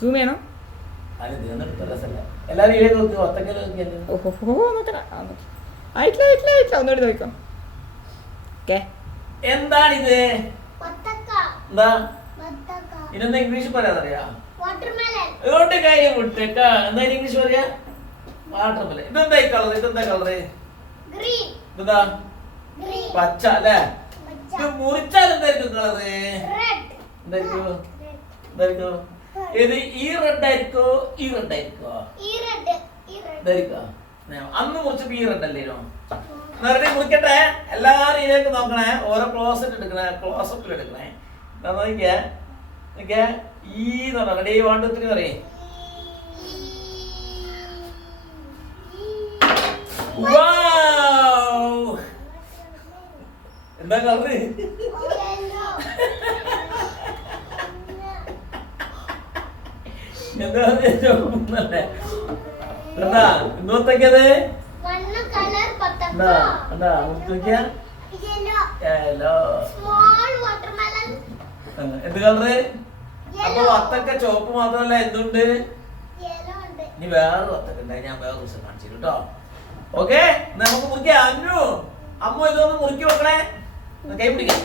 Zoom ചെയ്യണോ? ഒന്നുകൂടി നോക്കാം. എന്താണിത്? എന്താ ഇതെന്താ ഇംഗ്ലീഷ് പറയാറിയാ? എന്താ ഇംഗ്ലീഷ് പറയാ? വാട്ടർമെലൻ. ഇതെന്താ കളർ? ഇതെന്താ കളറ്? ഇതെന്താ പച്ച അല്ലേ? ഇത് മുറിച്ചാൽ എന്തായിരിക്കും കളറ്? എന്തായിരിക്കും? ഏത് ഈ റെഡ് ആയിരിക്കോ ഈ റെഡ് ആയിരിക്കോ? ഇതായിരിക്കോ? അന്ന് മുറിച്ചപ്പോ ഈ റെഡ് അല്ലേനോ? നേരത്തെ മുറിക്കട്ടെ. എല്ലാരും ഇതിലേക്ക് നോക്കണേ. ഓരോ ക്ലോസറ്റ് എടുക്കണേ. ക്ലോസപ്പിൽ എടുക്കണേ. എന്താ നോക്കിയേ? ഈ റെഡി 1 2 3 പറയേ. എന്താ കളറ്? എന്താന്നല്ലേ? എന്താ ഇന്നത്തേക്കത്? എന്ത് കളറ്? അപ്പൊ വത്തക്ക ചോപ്പ് മാത്രമല്ല എന്തുണ്ട്? ഇനി വേറെ വത്തക്ക ഉണ്ടായി. ഞാൻ വേറെ ദിവസം കാണിച്ചു കേട്ടോ. ഓക്കെ, നമുക്ക് മുറിക്കാം. അമ്മ ഇതൊന്ന് മുറുക്കി വെക്കണേ. കൈ പിടിക്കാം.